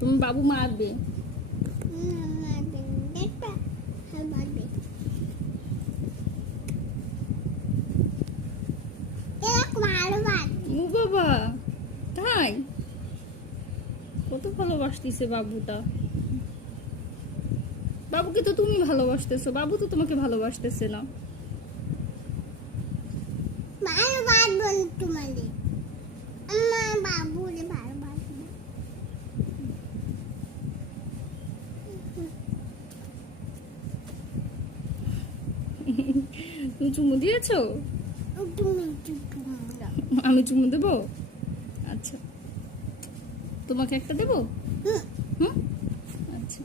তুমি বাবু মারবে। ও বাবা, তাই কত ভালোবাসতিছে বাবুটা। বাবুকে তো তুমি ভালোবাসতেছো, বাবু তো তোমাকে ভালোবাসতেছে না। তুমি চুমু দিয়েছো? আমি চুমু দেবো? আচ্ছা, তোমাকে একটা দেবো? হুম, আচ্ছা।